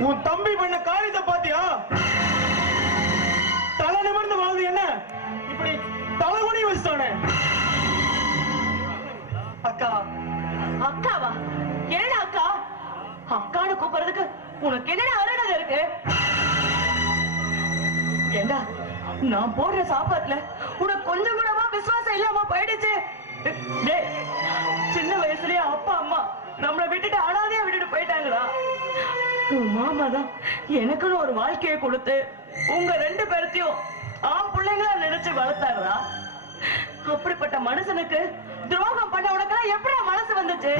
உன் தம்பி பண்ண காரியத்தை பாத்தியா? தலை நிமிர்ந்து வாழ்ந்து என்ன? இப்படி தலைகுனி வச்சுட்டானே. அக்கா. அக்காவா? என்னடா அக்கா? அக்கான்னு கூப்பிடுறதுக்கு உனக்கு என்னடா அருகதை இருக்கு? ஏண்டா நான் போடுற சாப்பாட்டுல உனக்கு கொஞ்சம் கூடமா விசுவாசம் இல்லாம போயிடுச்சு. சின்ன வயசுலயே அப்பா அம்மா நம்மளை விட்டுட்டு அனாதையா உன் மாமா தான் எனக்குன்னு ஒரு வாழ்க்கையை கொடுத்து உங்க ரெண்டு பேர்த்தையும் ஆண் பிள்ளைங்களா நினைச்சு வளர்த்தாருடா அப்படிப்பட்ட மனுஷனுக்கு துரோகம் பண்ண உனக்கெல்லாம் எப்படி மனசு வந்துச்சு?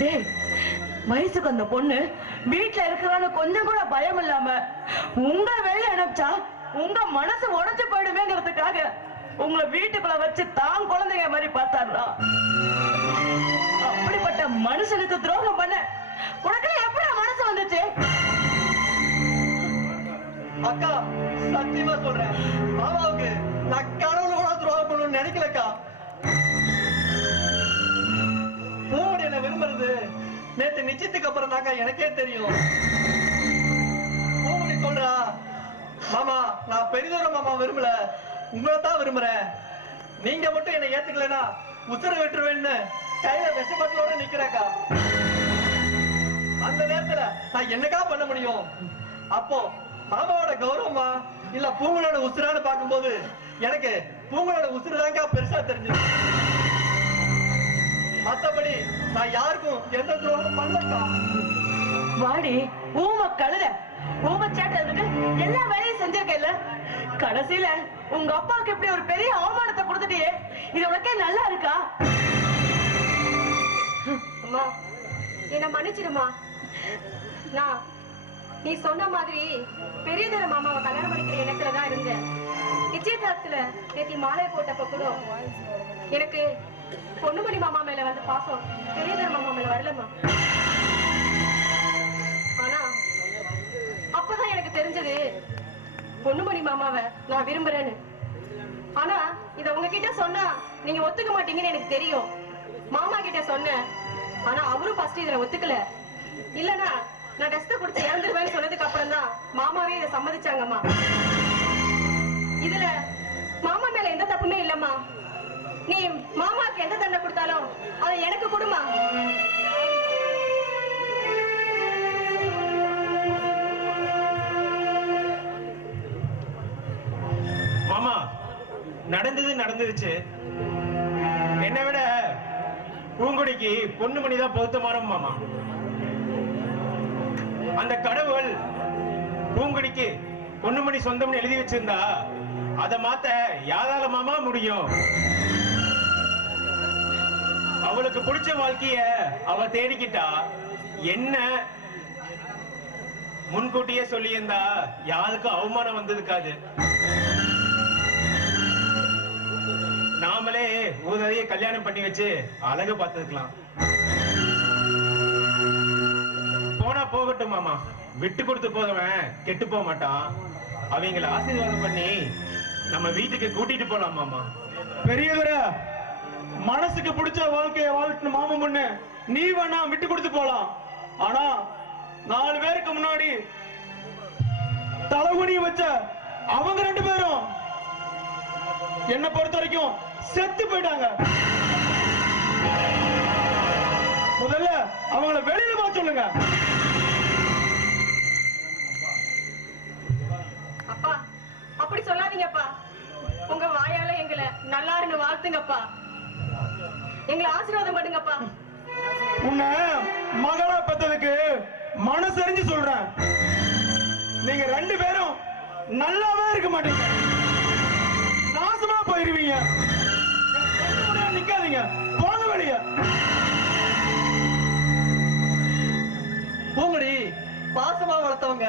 டேய் வயசுக்கு அந்த பொண்ணு வீட்டுல இருக்கிறான்னு கொஞ்சம் கூட பயம் இல்லாம உங்க வெளியே அனுப்பிச்சா உங்க மனசு உடைஞ்சு போயிடுமேங்கிறதுக்காக உங்களை வீட்டுக்குள்ள வச்சு தான் குழந்தைங்க மாதிரி பார்த்தாருடா அப்படிப்பட்ட மனுஷனுக்கு துரோகம் பண்ண உனக்கு எப்படி மனசு வந்துச்சு? அக்கா சத்தியமா சொல்றேன். மாமாவுக்கு நான் கடவுள் கூட துரோகம் பண்ணணும்னு நினைக்கலக்கா. பூமடி என்ன விரும்புறது நேத்து நிச்சயத்துக்கு அப்புறம் தாக்கா எனக்கே தெரியும். பூமடி சொல்றா மாமா நான் பெரிதோர மாமா விரும்பல. உங்களை தான் விரும்புறேன். நீங்க மட்டும் என்ன ஏத்துக்கலனா உத்தரவு விட்டுருவேன்னு கையில விஷப்பட்டலோட நிக்கிறேக்கா. அந்த நேரத்துல நான் என்னக்கா பண்ண முடியும்? அப்போ மாமாவோட கௌரவமா? இல்ல பூங்களோட உசுரான்னு பார்க்கும்போது எனக்கு பூங்களோட உசுறு தான்க்கா பெருசா தெரிஞ்சது. மத்தபடி நான் யாருக்கும் எந்த துரோகம் பண்ணலக்கா. வாடி ஊம கழுத. ஊம சேட்டதுக்கு எல்லா வேலையும் செஞ்சிருக்கேல்ல? கடைசியில உங்க அப்பாவுக்கு இப்படி ஒரு பெரிய அவமானத்தை கொடுத்துட்டியே இது உனக்கே நல்லா இருக்கா? அம்மா என்ன மன்னிச்சிடுமா? நான் நீ சொன்ன மாதிரி பெரியதர மாமாவை கல்யாணம் பண்ணிக்கிற இடத்துல தான் இருந்தேன். நிச்சயதார்த்தத்துல நேத்தி மாலை போட்டப்ப கூட எனக்கு பொண்ணுமணி மாமா மேல வந்து பாசம் பெரியதர மாமா மேல வரலம்மா. ஆனா அப்பதான் எனக்கு தெரிஞ்சது பொண்ணுமணி மாமாவை நான் விரும்புறேன்னு. ஆனா இத உங்ககிட்ட சொன்னா நீங்க ஒத்துக்க மாட்டீங்கன்னு எனக்கு தெரியும். மாமா கிட்ட சொன்னேன். ஆனா அவரும் ஃபர்ஸ்ட் இதுல ஒத்துக்கல. இல்லனா நான் டெஸ்ட் கொடுத்து இறந்துருவேன்னு சொன்னதுக்கு அப்புறம் தான் மாமாவே இதை சம்மதிச்சாங்கம்மா. இதுல மாமா மேல எந்த தப்புமே இல்லம்மா. நீ மாமாவுக்கு எந்த தண்டை கொடுத்தாலும் அதை எனக்கு கொடுமா மாமா நடந்தது நடந்துருச்சு. என்னை விட பூங்குடிக்கு பொண்ணுமணி தான் பொருத்தமான மாமா அந்த கடவுள் பூங்குடிக்கு பொண்ணுமணி சொந்தம்னு எழுதி வச்சிருந்தா அதை மாத்த யாரால மாமா முடியும்? அவளுக்கு பிடிச்ச வாழ்க்கைய அவ தேடிக்கிட்டா என்ன முன்கூட்டியே சொல்லியிருந்தா யாருக்கும் அவமானம் வந்திருக்காது நாமளே ஊதறிய கல்யாணம் பண்ணி வச்சு அழகு பார்த்துருக்கலாம். விட்டு கொடுத்து போதவன் கெட்டு போக மாட்டான். அவங்கள ஆசீர்வாதம் பண்ணி நம்ம வீட்டுக்கு கூட்டிட்டு போலாம் மாமா. பெரியவர மனசுக்கு பிடிச்ச வாழ்க்கைய வாழ்த்து மாமன் பொண்ணு. நீ வேணா விட்டு கொடுத்து போலாம். ஆனா நாலு பேருக்கு முன்னாடி தலைகுனி வச்ச அவங்க ரெண்டு பேரும் என்ன பொறுத்த வரைக்கும் செத்து போயிட்டாங்க. முதல்ல அவங்கள வெளியில சொல்லுங்க. எங்களை நல்லாருன்னு வாழ்த்துங்கப்பா. எங்களை ஆசீர்வாதம் பண்ணுங்கப்பா. உன்னை மகளா பெத்ததுக்கு மனசறிஞ்சு சொல்றேன். நீங்க ரெண்டு பேரும் நல்லாவே இருக்க மாட்டீங்க. நாசமா போயிருவீங்க. நிக்காதீங்க. போங்க வெளிய. பூங்குடி பாசமா வளர்த்தவங்க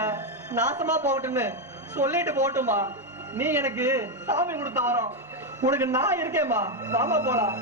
நாசமா போகட்டும்னு சொல்லிட்டு போகட்டுமா நீ எனக்கு சாமி கொடுத்த வரோம். உனக்கு நான் இருக்கேம்மா வாமா போலாம்.